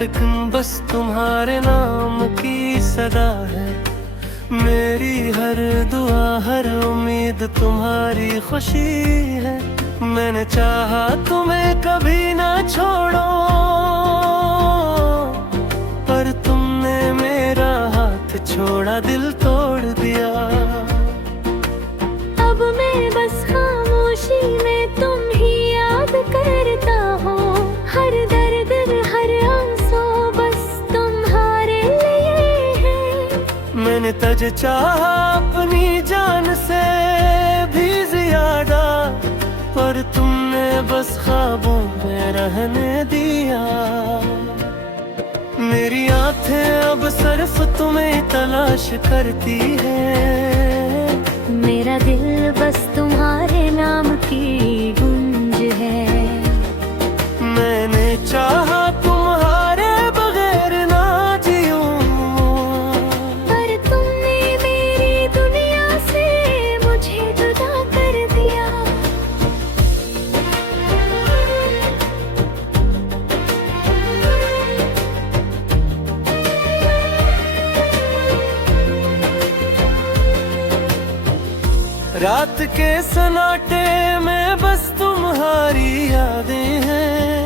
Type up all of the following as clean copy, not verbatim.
धड़कन बस तुम्हारे नाम की सदा है। मेरी हर दुआ हर उम्मीद तुम्हारी खुशी है। मैंने चाहा तुम्हें कभी ना छोड़ो, पर तुमने मेरा हाथ छोड़ा, दिल तोड़ दिया। अब मैं बस खामोशी में तुम ही याद करता हूँ। हर दर्द हर आंसू बस तुम्हारे लिए है। मैंने तुझे चाहा अपनी जान से भी ज्यादा, पर तुमने बस ख्वाबों में रहने दिया। मेरी आंखें अब सिर्फ तुम्हें तलाश करती है। मेरा दिल बस तुम्हारे नाम की गूंज है। मैंने चाहा तुम्हारे बगैर ना जीऊं, पर तुमने मेरी दुनिया से मुझे जुदा कर दिया। रात के सन्नाटे में बस तुम्हारी यादें हैं।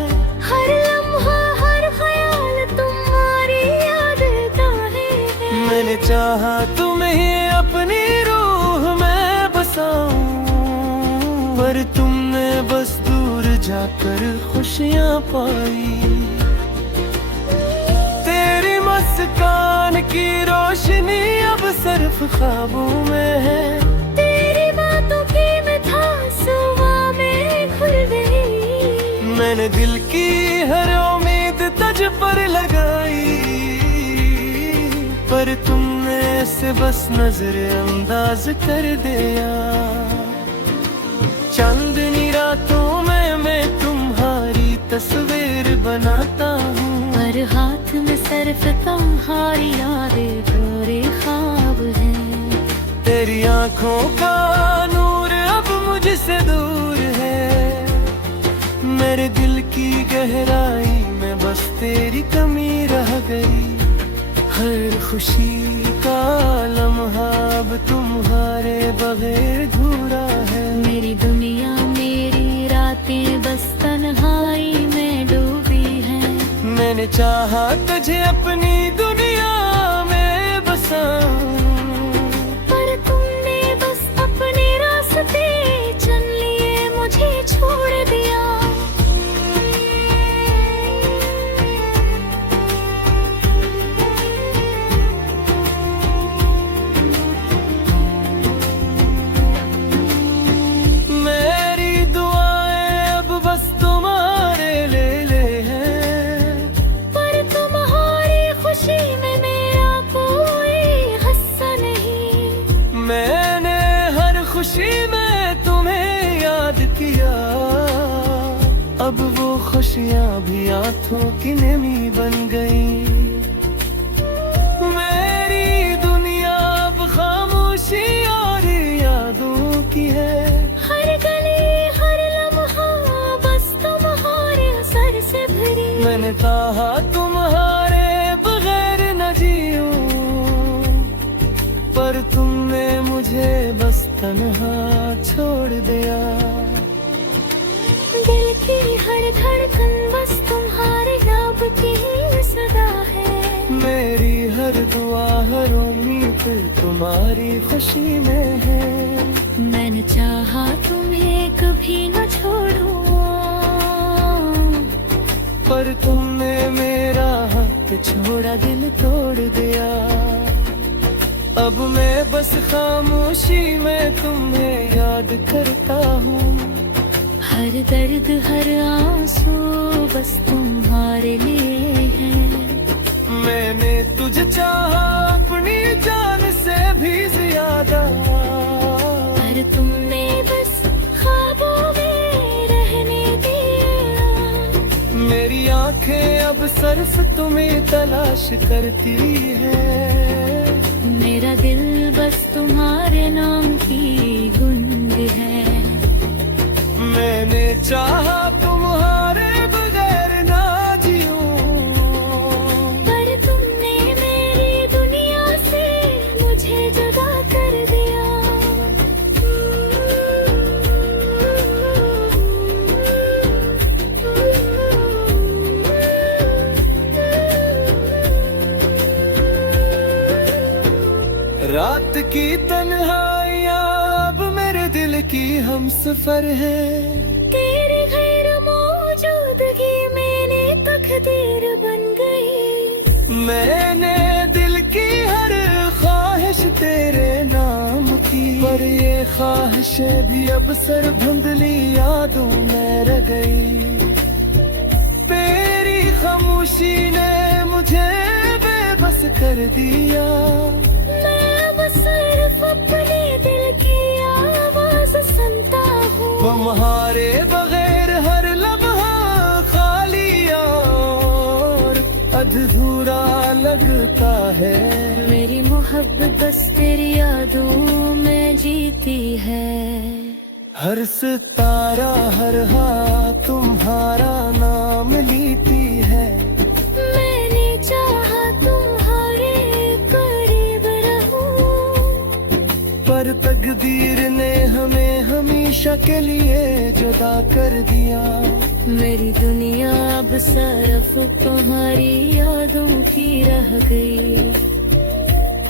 हर लम्हा हर ख्याल तुम्हारी याद है। मैंने चाहा तुम्हें अपनी रूह में बसाऊं, पर तुमने बस दूर जाकर खुशियां पाई। तेरी मुस्कान की रोशनी अब सिर्फ ख्वाबों में है। मैंने दिल की हर उम्मीद तुझ पर लगाई, पर तुमने इसे बस नजर अंदाज कर दिया। चांदनी रातों में मैं तुम्हारी तस्वीर बनाता हूँ, पर हाथ में सिर्फ तुम्हारी यादें पूरे ख्वाब हैं। तेरी आंखों का नूर अब मुझसे दूर है। मेरे दिल की गहराई में बस तेरी कमी रह गई। हर खुशी का लम्हा अब तुम्हारे बगैर अधूरा है। मेरी दुनिया मेरी रातें बस तन्हाई में डूबी हैं। मैंने चाहा तुझे अपनी दुनिया में बसाऊं, पर तुमने बस अपने रास्ते चुन लिए, मुझे छोड़ दिया। खुशी में तुम्हें याद किया, अब वो खुशियाँ भी आंखों की नमी बन गई। मेरी दुनिया अब खामोशी और यादों की है। हर गली हर लम्हा बस तुम्हारे असर से भरी। मैंने चाहा तुम्हारे बगैर न जीऊं, पर तुमने मुझे बस तन्हा छोड़ दिया। दिल की हर धड़कन बस तुम्हारे नाम की सदा है। मेरी हर दुआ हर उम्मीद तुम्हारी खुशी में है। मैंने चाहा तुम्हें कभी न छोड़ूं, पर तुमने मेरा हाथ छोड़ा, दिल तोड़ दिया। अब मैं बस खामोशी में तुम्हें याद करता हूँ। हर दर्द हर आंसू बस तुम्हारे लिए है। मैंने तुझे चाहा अपनी जान से भी ज्यादा, पर तुमने बस ख्वाबों में रहने दिया। मेरी आंखें अब सिर्फ तुम्हें तलाश करती है। मेरा दिल बस तुम्हारे नाम की गूंज है। मैंने चाहा तुम्हारे बगैर ना जीऊं, रात की तन्हाइयाँ अब मेरे दिल की हम सफर है। तेरी गैर मौजूदगी मैंने तकदीर बन गई। मैंने दिल की हर ख्वाहिश तेरे नाम की, पर ये ख्वाहिशें भी अब सर धुंधली यादों में रह गई। तेरी खामोशी ने मुझे बेबस कर दिया। मैं अब सिर्फ अपने दिल की आवाज सुनता हूँ। तुम्हारे बगैर हर लम्हा खाली और अधूरा लगता है। मेरी मोहब्बत बस तेरी यादों में जीती है। हर सितारा हर हाथ तुम्हारा नाम लेती है। मैंने चाहा तुम्हारे करीब रहूं, पर तकदीर ने हमें हमेशा के लिए जुदा कर दिया। मेरी दुनिया अब सिर्फ तुम्हारी यादों की रह गई।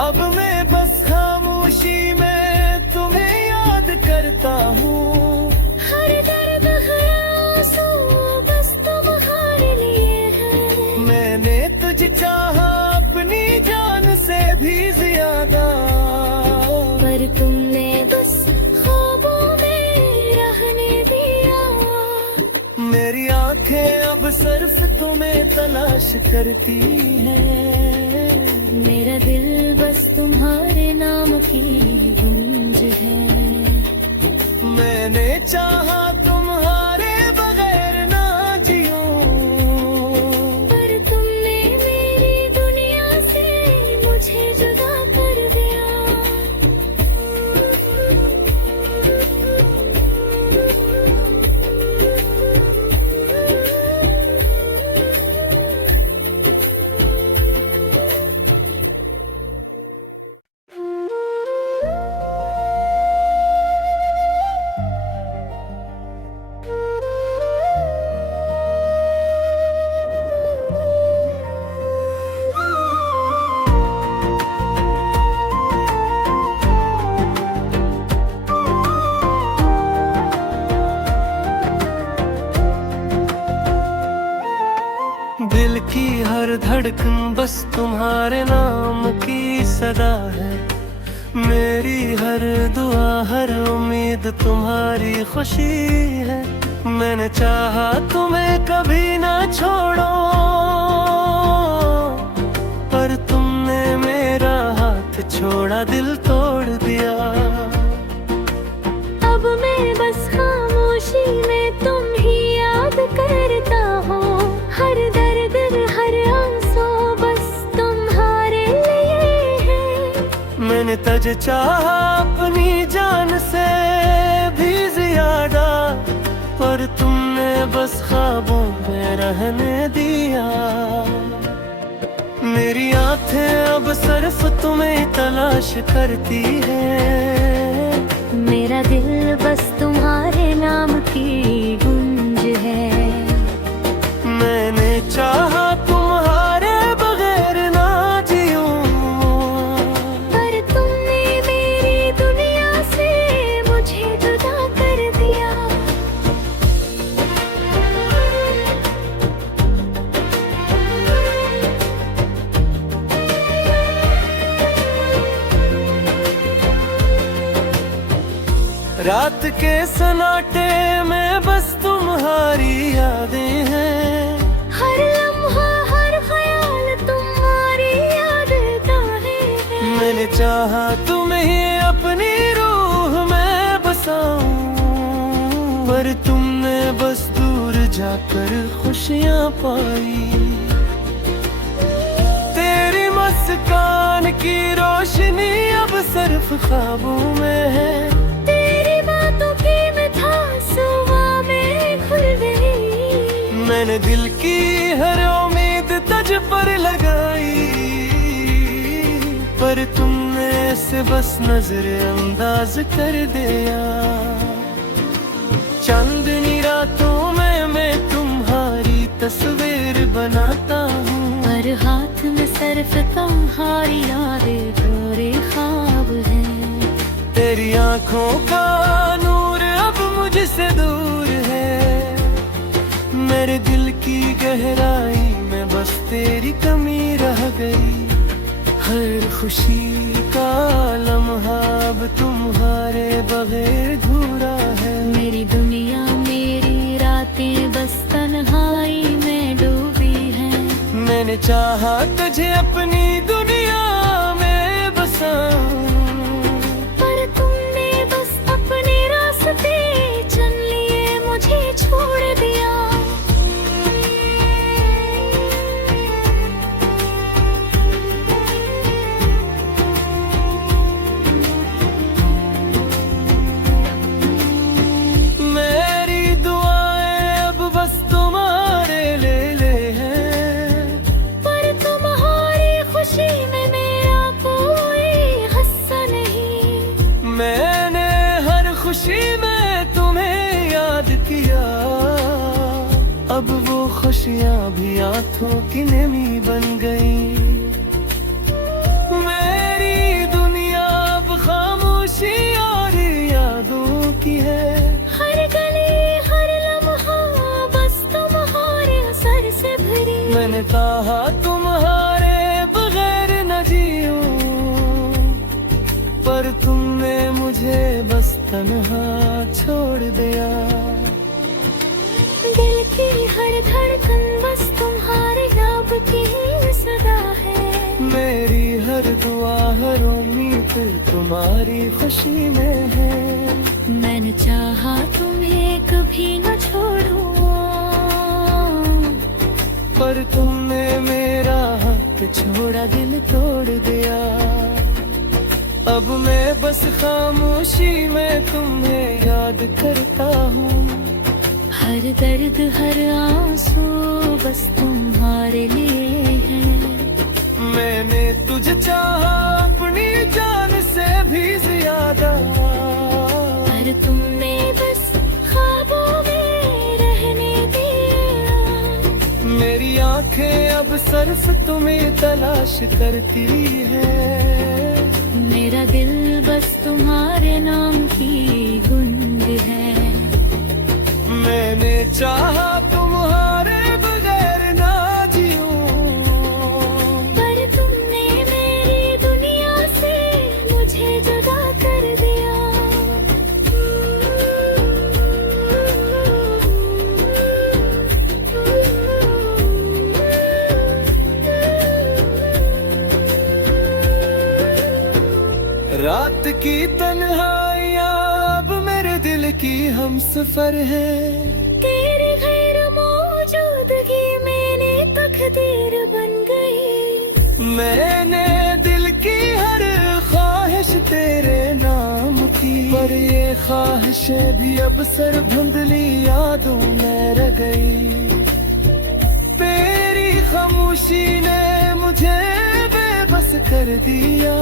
अब मैं बस खामोशी में तुम्हें याद करता हूँ। हर दर्द हर आंसू बस तुम्हारे लिए है। मैंने तुझे चाहा अपनी जान से भी ज्यादा, पर तुमने बस ख्वाबों में रहने दिया। मेरी आंखें अब सिर्फ तुम्हें तलाश करती हैं। मेरा दिल बस तुम्हारे नाम की गूंज है। मैंने चाहा तुम्हारे बगैर ना जियूं, पर तुमने मेरी दुनिया से मुझे जुदा कर दिया। दिल की हर धड़कन बस तुम्हारे नाम की सदा है। मेरी हर दुआ हर उम्मीद तुम्हारी खुशी है। मैंने चाहा तुम्हें कभी ना छोड़ो, पर तुमने मेरा हाथ छोड़ा दिल तोड़ दिया। अब मैं बस खामोशी में तुम ही याद करता हूँ। हर दर्द हर आंसू बस तुम्हारे लिए है। मैंने तुझे चाहा अपनी जान से भी ज्यादा, पर तुमने बस ख्वाबों में रहने दिया। मेरी आंखें अब सिर्फ तुम्हें तलाश करती है। मेरा दिल बस तुम्हारे नाम की गूंज है। मैंने चाहा तुम्हारे बगैर ना जियूं, पर तुमने मेरी दुनिया से मुझे जुदा कर दिया। रात के सन्नाटे में बस तुम्हारी यादें हैं। हर लम्हा हर ख्याल तुम्हारी याद का है। मैंने चाहा तुम्हें अपनी रूह में बसाऊं, पर तुमने बस दूर जाकर खुशियां पाई। तेरी मुस्कान की रोशनी अब सिर्फ ख्वाबों में है। तेरी बातों की मिठास सुबह में खुल गई। मैंने दिल की हर उम्मीद तुझ पर लगाई, पर तुमने से बस नजर अंदाज कर दिया। चांदनी रातों में मैं तुम्हारी तस्वीर बनाता हूँ, हर हाथ में सिर्फ तुम्हारी यादें पूरे ख्वाब आँखों का नूर अब मुझसे दूर है, मेरे दिल की गहराई में बस तेरी कमी रह गई। हर खुशी का लम्हा अब तुम्हारे बगैर अधूरा है। मेरी दुनिया मेरी रातें बस तन्हाई में डूबी हैं। मैंने चाहा तुझे अपनी दुनिया में बसाऊं, पर तुमने बस अपने रास्ते चुन लिए, मुझे छोड़ दिया। मेरी दुआएं अब बस तुम्हारे ले हैं, पर तुम्हारी खुशी में मेरा कोई हिस्सा नहीं। मैंने हर खुशी में तुम्हें याद किया, अब वो खुशियाँ भी आंखों की नमी बन गई। मेरी दुनिया अब खामोशी और यादों की है। हर गली हर लम्हा बस तुम्हारे असर से भरी। मैंने कहा तुम्हारे बगैर न जीऊं, पर तुमने मुझे बस तन्हा छोड़ दिया। दिल की हर धड़कन बस तुम्हारे नाम की सदा है। मेरी हर दुआ हर उम्मीद तुम्हारी खुशी में है। मैंने चाहा तुम्हें कभी न छोड़ूं, पर तुमने मेरा हाथ छोड़ा, दिल तोड़ दिया। अब मैं बस खामोशी में तुम्हें याद करता हूँ। हर दर्द हर आंसू बस तुम्हारे लिए है। मैंने तुझे चाहा अपनी जान से भी ज्यादा, पर तुमने बस ख्वाबों में रहने दिया। मेरी आंखें अब सिर्फ तुम्हें तलाश करती है। मेरा दिल बस तुम्हारे नाम की गूंज है। मैंने चाहा तुम्हारे बगैर ना जीऊं, पर तुमने मेरी दुनिया से मुझे जुदा कर दिया। रात की तन्हाइयाँ अब मेरे दिल की हमसफर है। तेरी गैर मौजूदगी मैंने तकदीर बन गई। मैंने दिल की हर ख्वाहिश तेरे नाम की, पर ये ख्वाहिशें भी अब सर धुंधली यादों में रह गई। तेरी खामोशी ने मुझे बेबस कर दिया।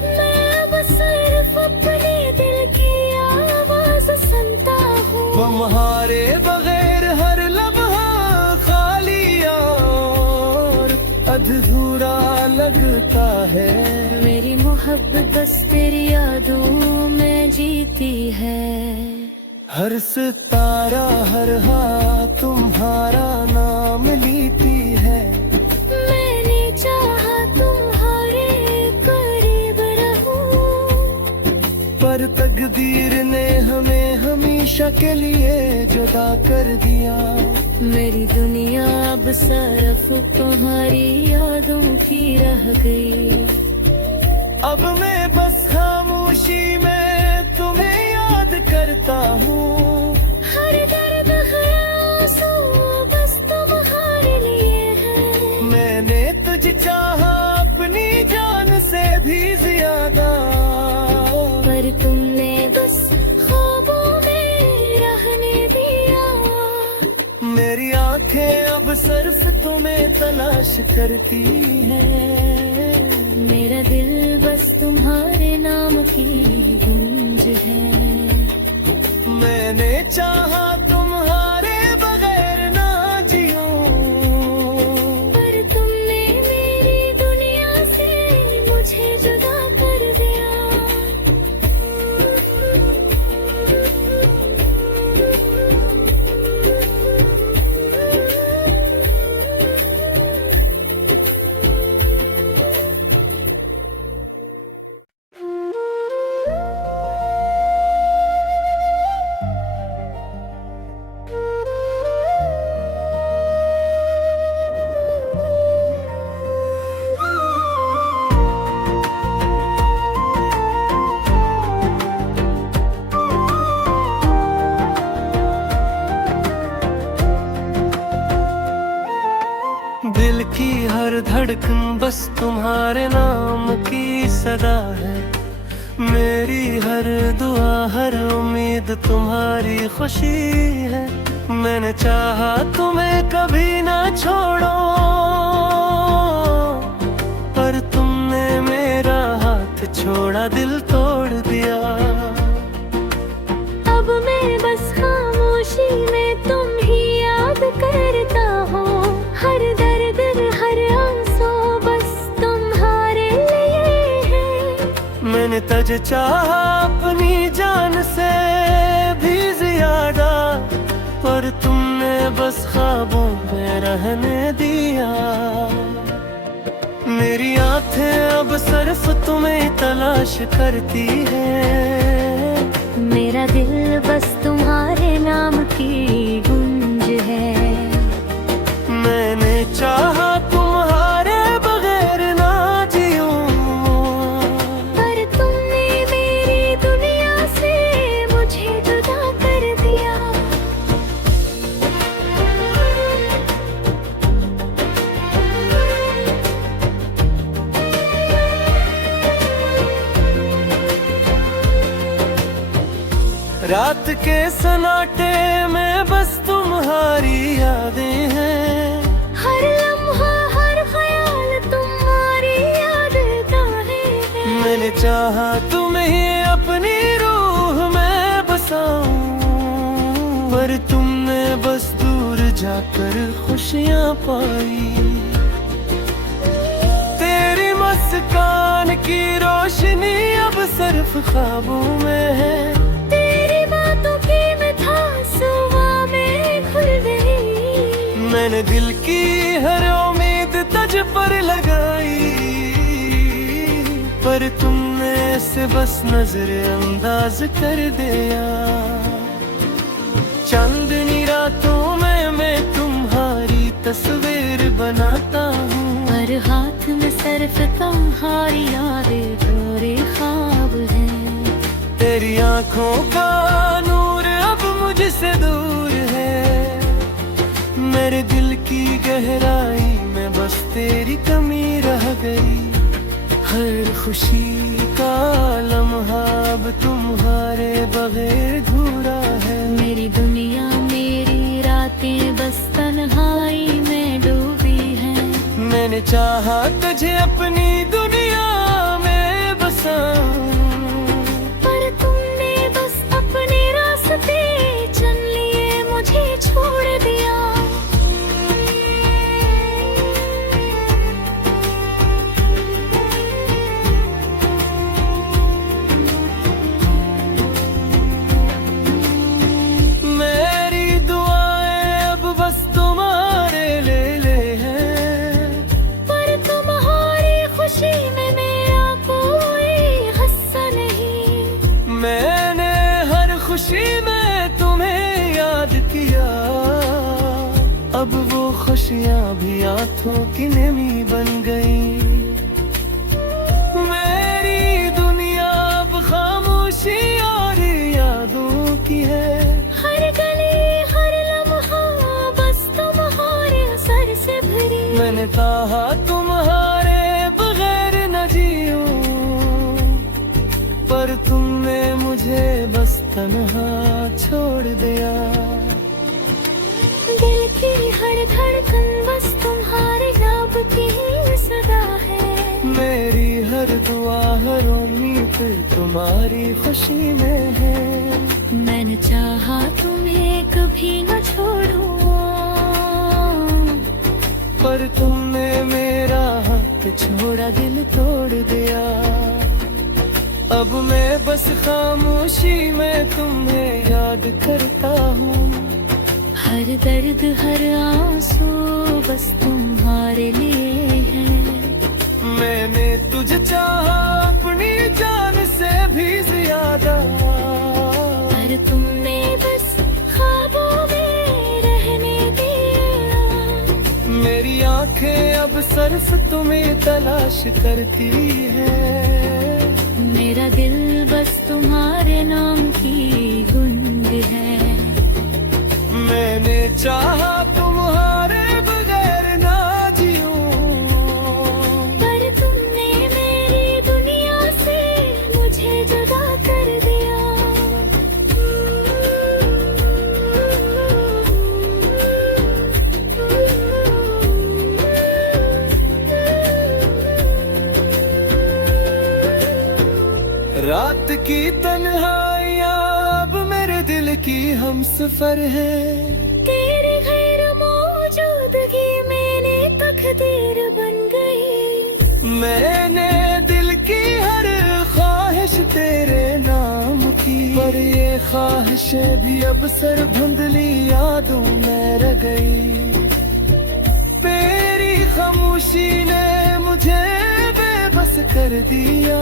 मैं अब सिर्फ अपने दिल की आवाज सुनता हूँ। तुम्हारे बगैर हर लम्हा खाली और अधूरा लगता है। मेरी मोहब्बत बस तेरी यादों में जीती है। हर सितारा हर हाथ तुम्हारा नाम लेती है। मैंने चाहा तुम्हारे करीब रहूं, पर तकदीर ने हमें हमेशा के लिए जुदा कर दिया। मेरी दुनिया अब सिर्फ तुम्हारी यादों की रह गई। अब मैं बस खामोशी में तुम्हें याद करता हूँ। हर दर्द हर आंसू बस तुम्हारे लिए है। मैंने तुझे चाहा अपनी जान से भी ज्यादा, पर तुमने बस ख्वाबों में रहने दिया। मेरी आंखें अब सिर्फ तुम्हें तलाश करती हैं। मेरा दिल बस तुम्हारे नाम की गूंज है। मैंने चाहा तुम्हारे बगैर ना जीऊं, पर तुमने मेरी दुनिया से मुझे जुदा कर दिया। बस तुम्हारे नाम की सदा है। मेरी हर दुआ हर उम्मीद तुम्हारी खुशी है। मैंने चाहा तुम्हें कभी ना छोड़ो, पर तुमने मेरा हाथ छोड़ा, दिल तोड़ दिया। अब मैं बस खामोशी में तुम ही याद करता हूँ। हर दर्द हर आंसू बस तुम्हारे लिए है। मैंने तुझे चाहा अपनी जान से भी ज्यादा, पर तुमने बस ख्वाबों में रहने दिया। मेरी आंखें अब सिर्फ तुम्हें तलाश करती है। मेरा दिल बस तुम्हारे नाम की गूंज है। मैंने चाहा तुम्हारे बगैर ना जीऊं, पर तुमने मेरी दुनिया से मुझे जुदा कर दिया। रात के सन्नाटे में बस तुम्हारी यादें हैं। हर लम्हा हर ख्याल तुम्हारी याद का है। मैंने चाहा तुम्हें अपनी रूह में बसाऊं, पर तुमने बस दूर जाकर खुशियां पाई। तेरी मुस्कान की रोशनी अब सिर्फ ख्वाबों में है। तेरी बातों की मिठास सुबह में खुल गई। मैंने दिल की हर उम्मीद तुझ पर लगाई, पर तुमने इसे बस नजरअंदाज कर दिया। चांदनी रातों में मैं तुम्हारी तस्वीर बनाता हूँ, हर हाथ में सिर्फ तुम्हारी यादें भरे ख्वाब हैं। तेरी आंखों का नूर अब मुझसे दूर है। मेरे दिल की गहराई में बस तेरी कमी रह गई। हर खुशी का लम्हा अब तुम्हारे बगैर अधूरा है। मेरी दुनिया मेरी रातें बस तन्हाई में डूबी हैं। मैंने चाहा तुझे अपनी दुनिया में बसाऊं, पर तुमने बस अपने रास्ते चुन लिए, मुझे छोड़ दिया। मेरी दुआएं अब बस तुम्हारे ले हैं, पर तुम्हारी खुशी में मेरा कोई हिस्सा नहीं। मैंने हर खुशी में तुम्हें याद किया। अब वो खुशियाँ भी आंखों की नमी बन गई। मेरी दुनिया अब खामोशी और यादों की है। हर गली हर लम्हा बस तुम्हारे असर से भरी। मैंने चाहा तुम्हारे बगैर न जीऊं, पर तुमने मुझे बस तन्हा छोड़ दिया। दिल की हर धड़कन बस तुम्हारे नाम की सदा है। मेरी हर दुआ हर उम्मीद तुम्हारी खुशी में है। मैंने चाहा तुम्हें कभी न छोड़ूं, पर तुमने मेरा हाथ छोड़ा, दिल तोड़ दिया। अब मैं बस खामोशी में तुम्हें याद करता हूँ। हर दर्द हर आंसू बस तुम्हारे लिए है। मैंने तुझे चाहा अपनी जान से भी ज्यादा, पर तुमने बस ख्वाबों में रहने दिया। मेरी आंखें अब सिर्फ तुम्हें तलाश करती है। मेरा दिल बस तुम्हारे नाम की गूंज है। मैंने चाहा तुम्हारे बगैर ना जीऊं, रात की तन्हाइयाँ अब मेरे दिल की हम सफर है। तेरी गैर मौजूदगी मैंने तकदीर बन गई। मैंने दिल की हर ख्वाहिश तेरे नाम की, पर ये ख्वाहिशें भी अब सर धुंधली यादों में रह गई। तेरी खामोशी ने मुझे बेबस कर दिया।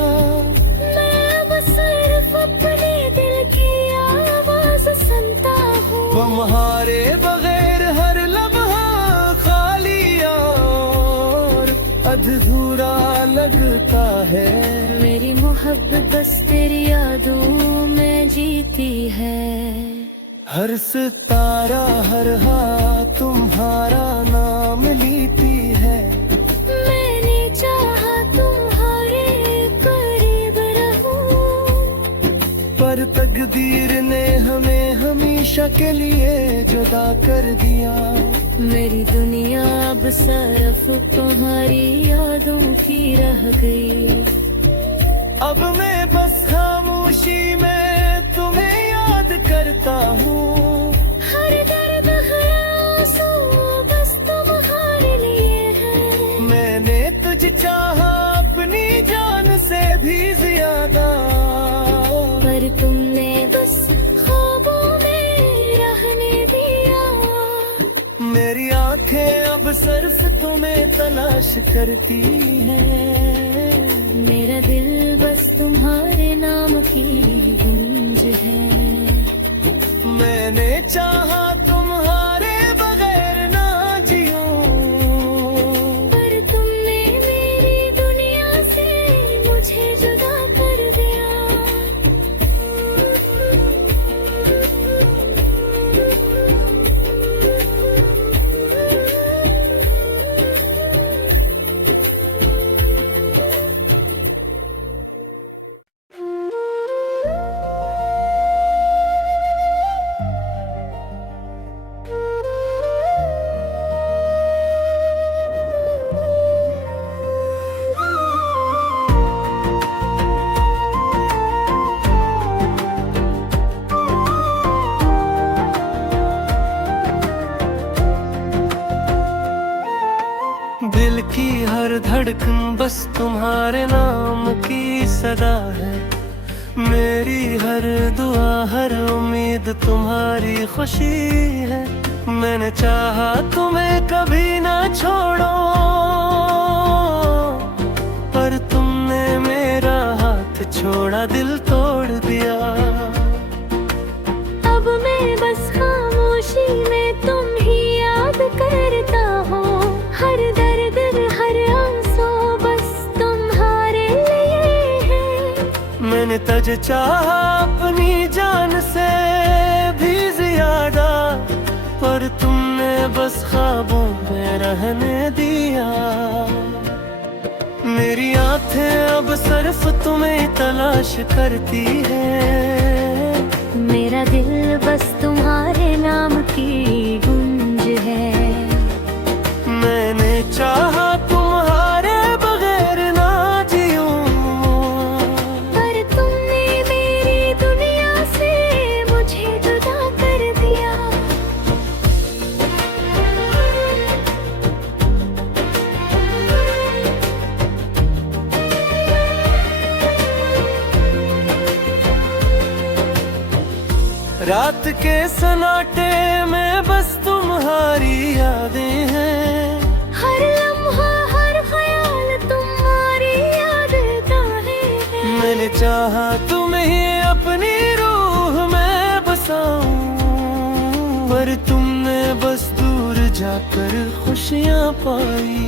मैं बस सिर्फ अपने दिल की आवाज सुनता हूँ। तुम्हारे बगैर हर लम्हा खाली और अधूरा लगता है। मेरी मोहब्बत बस तेरी यादों में जीती है। हर सितारा हर हाथ तुम्हारा नाम लेती है। मैंने चाहा तुम्हारे करीब रहूं, पर तकदीर ने हमें हमेशा के लिए जुदा कर दिया। मेरी दुनिया अब सिर्फ तुम्हारी यादों की रह गई। अब मैं बस खामोशी में तुम्हें याद करता हूँ। हर दर्द हर आंसू बस तुम्हारे लिए है। मैंने तुझे चाहा अपनी जान से भी ज्यादा, पर तुमने बस ख्वाबों में रहने दिया। मेरी आंखें अब सिर्फ तुम्हें तलाश करती हैं। मेरा दिल बस तुम्हारे नाम की गूंज है। मैंने चाहा तुम्हारे बगैर ना जिऊं, पर तुमने मेरी दुनिया से मुझे जुदा कर दिया। दिल की हर धड़कन बस तुम्हारे नाम की सदा है। मेरी हर दुआ हर उम्मीद तुम्हारी खुशी है। मैंने चाहा तुम्हें कभी ना छोड़ो, पर तुमने मेरा हाथ छोड़ा दिल तोड़ दिया। अब मैं बस खामोशी में तुम ही याद करता हूँ। हर दर्द हर आंसू बस तुम्हारे लिए है। मैंने तुझे चाहा अपनी जान से भी ज्यादा, पर तुमने बस ख्वाबों में रहने दिया। मेरी आंखें अब सिर्फ तुम्हें तलाश करती है। मेरा दिल बस तुम्हारे नाम की गूंज है। मैंने चाहा तुम्हारे बगैर ना जिऊं, पर तुमने मेरी दुनिया से मुझे जुदा कर दिया। रात के सन्नाटे में बस तुम्हारी यादें हैं। हर लम्हा हर ख्याल तुम्हारी याद है। मैंने चाहा तुम्हें अपनी रूह में बसाऊं, पर तुमने बस दूर जाकर खुशियां पाई।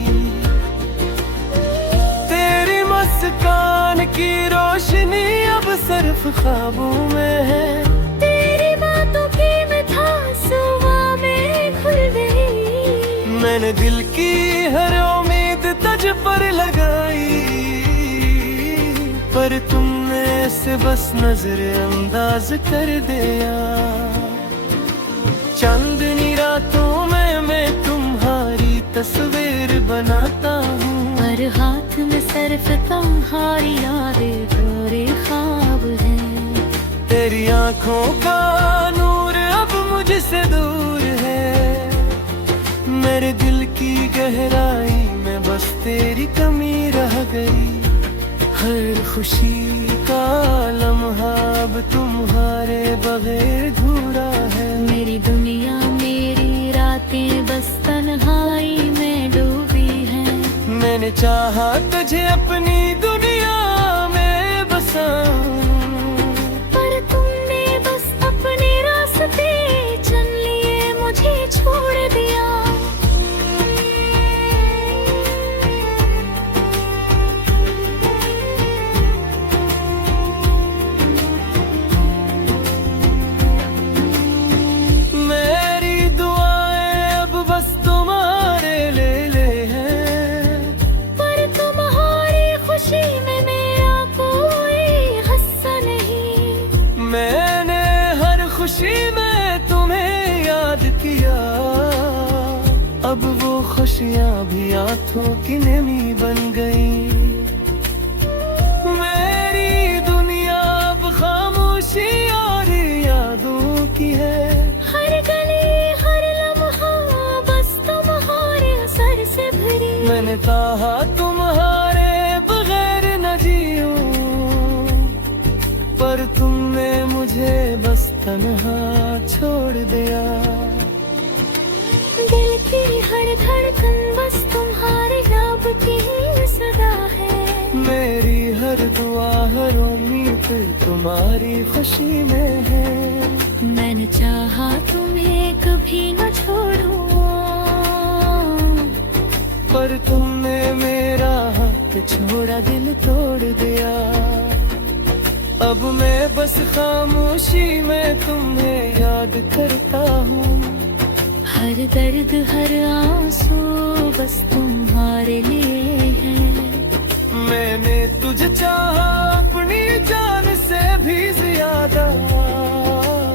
तेरी मुस्कान की रोशनी अब सिर्फ ख्वाबों में है। तेरी बातों की मिठास सुबह में खुल गई। मैंने दिल की हर उम्मीद तुझ पर लगाई, पर तुमने से बस नजर अंदाज कर दिया। चांदनी रातों में मैं तुम्हारी तस्वीर बनाता हूँ, हर हाथ में सिर्फ तुम्हारी यादें पूरे ख्वाब आंखों का नूर अब मुझसे दूर है, मेरे दिल की गहराई में बस तेरी कमी रह गई। हर खुशी का लम्हा अब तुम्हारे बगैर अधूरा है। मेरी दुनिया मेरी रातें बस तन्हाई में डूबी हैं। मैंने चाहा तुझे अपनी दुनिया में बसाऊं, पर तुमने बस अपने रास्ते चुन लिए, मुझे छोड़ दिया। मेरी दुआएं अब बस तुम्हारे ले हैं, पर तुम्हारी खुशी में मेरा कोई हिस्सा नहीं। मैंने हर खुशी में तुम्हें याद किया, अब वो खुशियाँ भी आंखों की नमी बन गई। मेरी दुनिया अब खामोशी और यादों की है। हर गली हर लम्हा बस तुम्हारे असर से भरी। मैंने कहा तुम्हारे बगैर न जीऊं, पर तुमने मुझे बस तन्हा छोड़ दिया। दिल की हर धड़कन बस तुम्हारे नाम की सदा है। मेरी हर दुआ हर उम्मीद तुम्हारी खुशी में है। मैंने चाहा तुम्हें कभी न छोड़ूं, पर तुमने मेरा हाथ छोड़ा, दिल तोड़ दिया। अब मैं बस खामोशी में तुम्हें याद करता हूँ। हर दर्द हर आंसू बस तुम्हारे लिए है। मैंने तुझे चाहा अपनी जान से भी ज्यादा,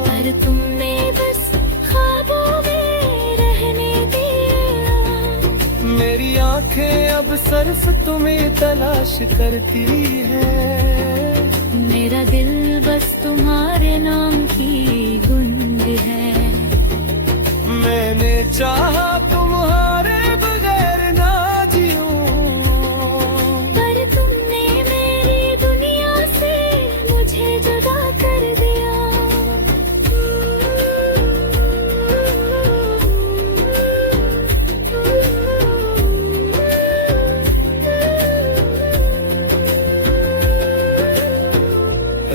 पर तुमने बस ख्वाबों में रहने दिया। मेरी आंखें अब सिर्फ तुम्हें तलाश करती है। मेरा दिल बस तुम्हारे नाम की गूंज है। मैंने चाहा तुम्हारे बगैर ना जीऊं, पर तुमने मेरी दुनिया से मुझे जुदा कर दिया।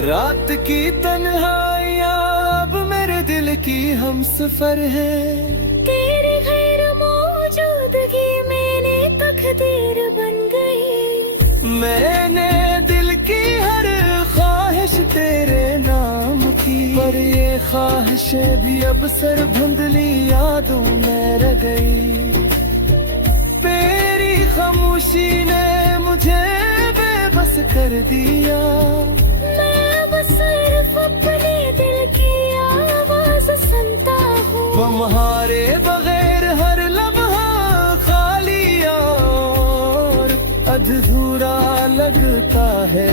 रात की तन्हाइयाँ अब मेरे दिल की हमसफर है। तेरी गैर मौजूदगी मैंने तकदीर बन गई। मैंने दिल की हर ख्वाहिश तेरे नाम की, पर ये ख्वाहिशें भी अब सर धुंधली यादों में रह गई। तेरी खामोशी ने मुझे बेबस कर दिया। मैं अब सिर्फ अपने दिल की आवाज सुनता हूँ। तुम्हारे बगैर हर लम्हा खाली और अधूरा लगता है।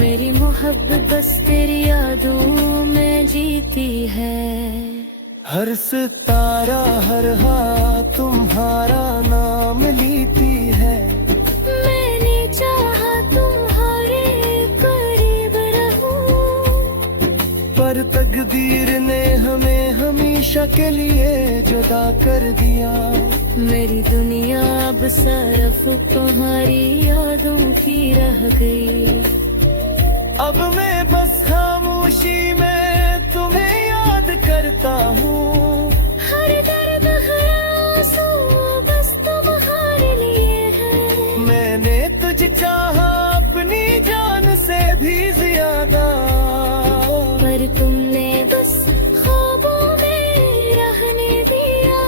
मेरी मोहब्बत बस तेरी यादों में जीती है। हर सितारा हर हाथ तुम्हारा नाम लेती है। मैंने चाहा तुम्हारे करीब रहूं, पर तकदीर ने हमें हमेशा के लिए जुदा कर दिया। मेरी दुनिया अब सिर्फ तुम्हारी यादों की रह गई। अब मैं बस खामोशी में तुम्हें याद करता हूँ। हर दर्द हर आंसू बस तुम्हारे लिए है। मैंने तुझे चाहा अपनी जान से भी ज्यादा, पर तुमने बस ख्वाबों में रहने दिया।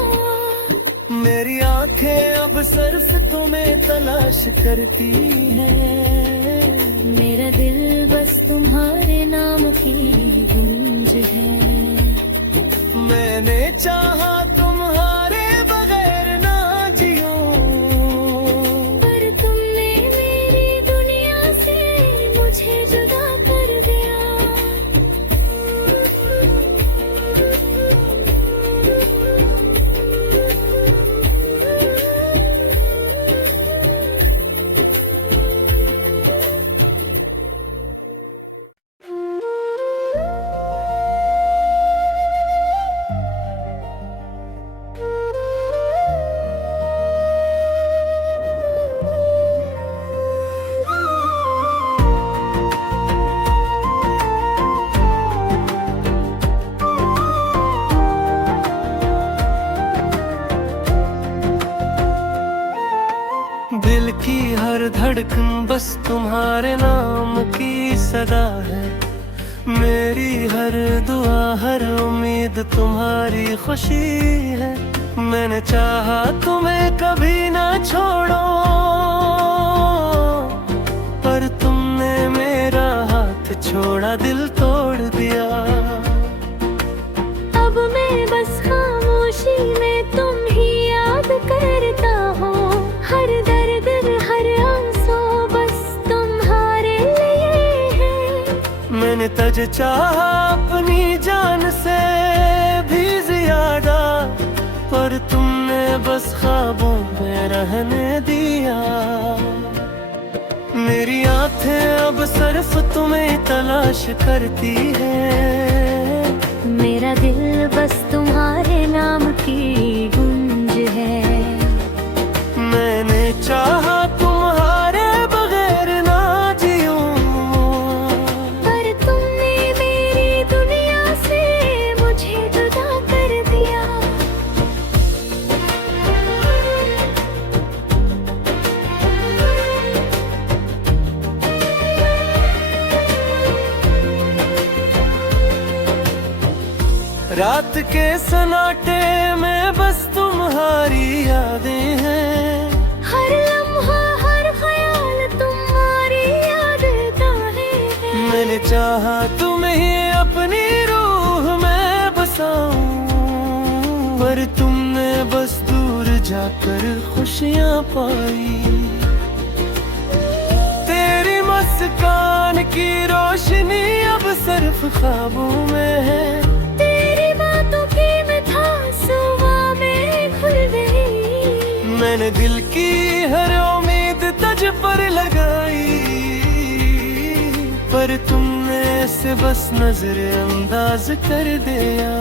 मेरी आंखें अब सिर्फ तुम्हें तलाश करती हैं। मेरा दिल बस तुम्हारे नाम की गूंज है। मैंने चाहा तुम्हारे बगैर ना जीऊं, पर तुमने मेरी दुनिया से मुझे जुदा कर दिया। बस तुम्हारे नाम की सदा है। मेरी हर दुआ हर उम्मीद तुम्हारी खुशी है। मैंने चाहा तुम्हें कभी ना छोड़ो, पर तुमने मेरा हाथ छोड़ा, दिल तोड़ दिया। अब मैं बस खामोशी में तुम ही याद करता हूँ। हर दर्द हर आंसू बस तुम्हारे लिए है। मैंने तुझे चाहा अपनी जान से भी ज्यादा, पर तुमने बस ख्वाबों में रहने दिया। मेरी आंखें अब सिर्फ तुम्हें तलाश करती है। मेरा दिल बस तुम्हारे नाम की गूंज है। मैंने चाहा तुम्हारे बगैर ना जीऊं, पर तुमने मेरी दुनिया से मुझे जुदा कर दिया। रात के सन्नाटे में बस तुम्हारी यादें हैं। हर लम्हा हर ख्याल तुम्हारी याद का है। मैंने चाहा तुम्हें अपनी रूह में बसाऊं, पर तुमने बस दूर जाकर खुशियां पाई। तेरी मुस्कान की रोशनी अब सिर्फ ख्वाबों में है। तेरी बातों की मिठास सुबह में खुल गई। मैंने दिल की हर उम्मीद तुझ पर लगाई, पर तुमने इसे बस नजरअंदाज कर दिया।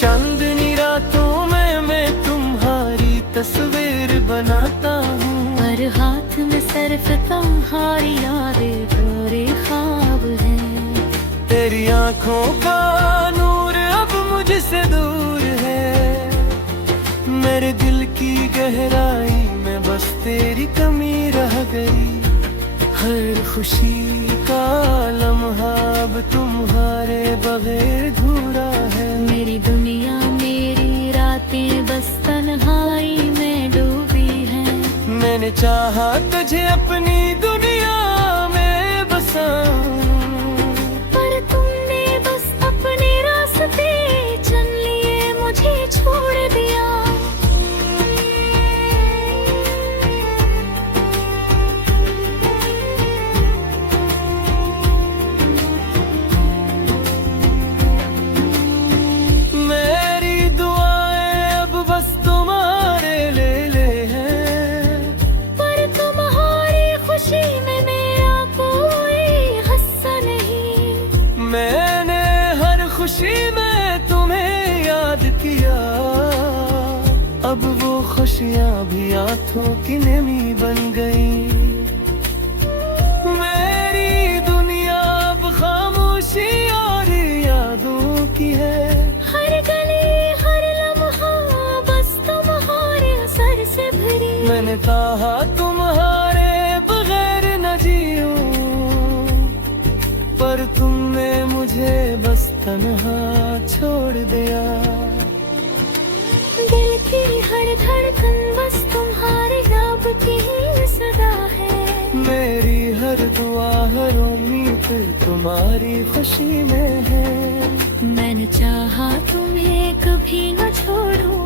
चांदनी रातों में मैं तुम्हारी तस्वीर बनाता हूँ, हर हाथ में सिर्फ तुम्हारी यादें भरे ख्वाब हैं। तेरी आंखों का नूर अब मुझसे दूर है। मेरे दिल की गहराई में बस तेरी कमी रह गई। हर खुशी का लम्हा अब तुम्हारे बगैर अधूरा है। मेरी दुनिया मेरी रातें बस तन्हाई में डूबी हैं। मैंने चाहा तुझे अपनी दुनिया में बसाऊं, पर तुमने बस अपने रास्ते चुन लिए, मुझे छोड़ दिया। मेरी दुआएं अब बस तुम्हारे ले हैं, पर तुम्हारी खुशी में मेरा कोई हिस्सा नहीं। मैंने हर खुशी में तुम्हें याद किया। अब वो खुशियाँ भी आंखों की नमी बन गई। मेरी दुनिया अब खामोशी और यादों की है। हर गली हर लम्हा बस तुम्हारे असर से भरी। मैंने कहा तुम्हारे बगैर न जीऊं, पर तुमने मुझे बस तन्हा छोड़ दिया। दिल की हर धड़कन बस तुम्हारे नाम की सदा है। मेरी हर दुआ हर उम्मीद तुम्हारी खुशी में है। मैंने चाहा तुम्हें कभी न छोड़ूं,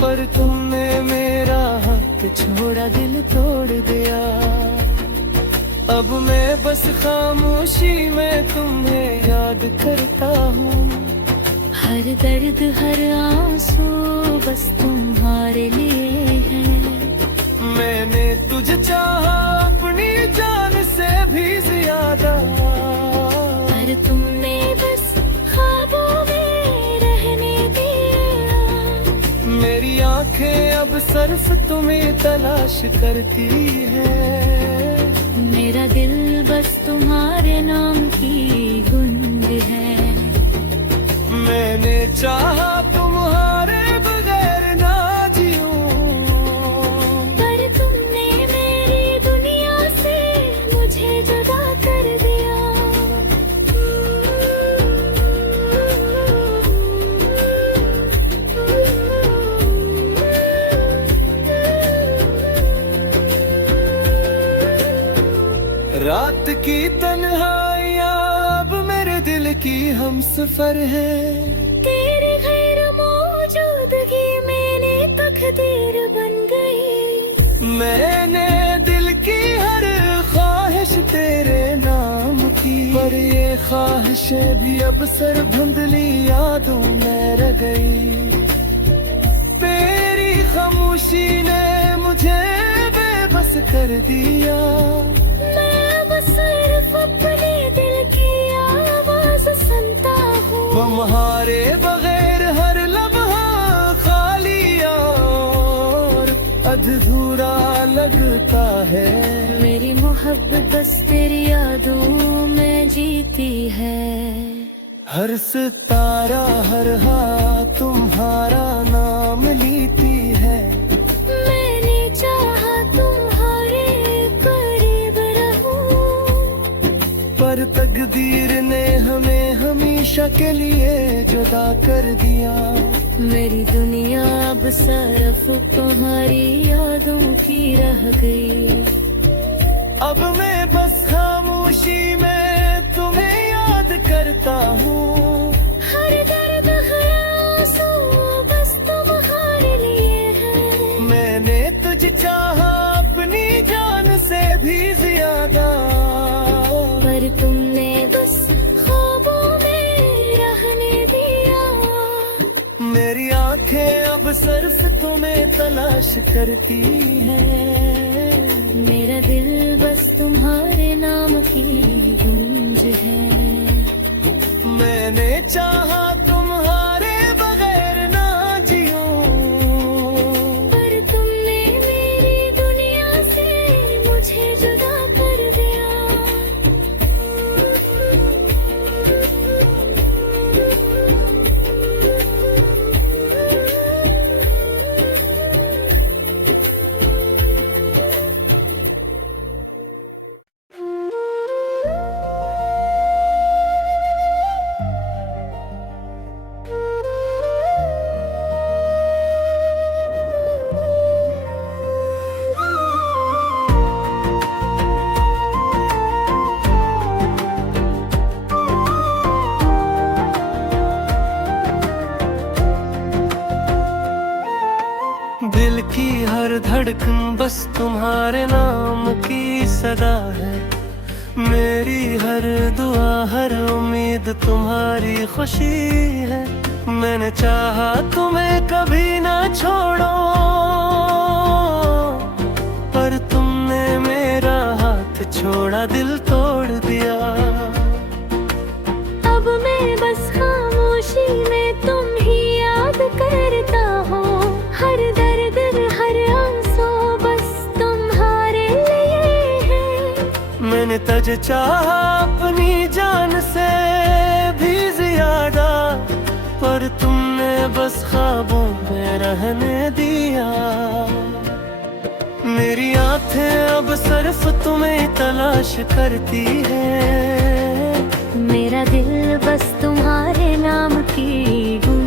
पर तुमने मेरा हाथ छोड़ा, दिल तोड़ दिया। अब मैं बस खामोशी में तुम्हें याद करता हूँ। हर दर्द हर आंसू बस तुम्हारे लिए है। मैंने तुझे चाहा अपनी जान से भी ज्यादा, पर तुमने बस ख्वाबों में रहने दिया। मेरी आंखें अब सिर्फ तुम्हें तलाश करती है। मेरा दिल बस तुम्हारे नाम की गूंज है। मैंने चाहा तुम्हारे बगैर ना जीऊं, रात की तन्हाइयाँ अब मेरे दिल की हम सफर है। तेरी गैर मौजूदगी मैंने तकदीर बन गई। मैंने दिल की हर ख्वाहिश तेरे नाम की, पर ये ख्वाहिशें भी अब सर धुंधली यादों में रह गई। तेरी खामोशी ने मुझे बेबस कर दिया। मैं बस सिर्फ अपने दिल की आवाज सुनता हूँ। तुम्हारे बगैर हर लम्हा खाली और अधूरा लगता है। मेरी मोहब्बत बस तेरी यादों में जीती है। हर सितारा हर हाथ तुम्हारा नाम लेती है। मैंने चाहा तुम्हारे करीब रहूं, पर तकदीर ने हमें हमेशा के लिए जुदा कर दिया। मेरी दुनिया अब सिर्फ तुम्हारी यादों की रह गई। अब मैं बस खामोशी में तुम्हें याद करता हूँ। हर दर्द हर आंसू बस तुम्हारे लिए है। मैंने तुझे चाहा अपनी जान से भी ज्यादा, पर तुमने बस ख्वाबों में रहने दिया। मेरी आंखें अब सिर्फ तुम्हें तलाश करती हैं। मेरा दिल बस तुम्हारे नाम की गूंज है। मैंने चाहा तुम्हारे बगैर ना जिऊं, पर तुमने मेरी दुनिया से मुझे जुदा कर दिया। दिल की हर धड़कन बस तुम्हारे नाम की सदा है। मेरी हर दुआ हर उम्मीद तुम्हारी खुशी है। मैंने चाहा तुम्हें कभी ना छोड़ो, पर तुमने मेरा हाथ छोड़ा दिल तोड़ दिया। अब मैं बस खामोशी में तुम ही याद करता हूँ। हर दर्द हर आंसू बस तुम्हारे लिए है। मैंने तुझे चाहा अपनी जान से भी ज्यादा, पर तुमने बस ख्वाबों में रहने दिया। मेरी आंखें अब सिर्फ तुम्हें तलाश करती है। मेरा दिल बस तुम्हारे नाम की गूंज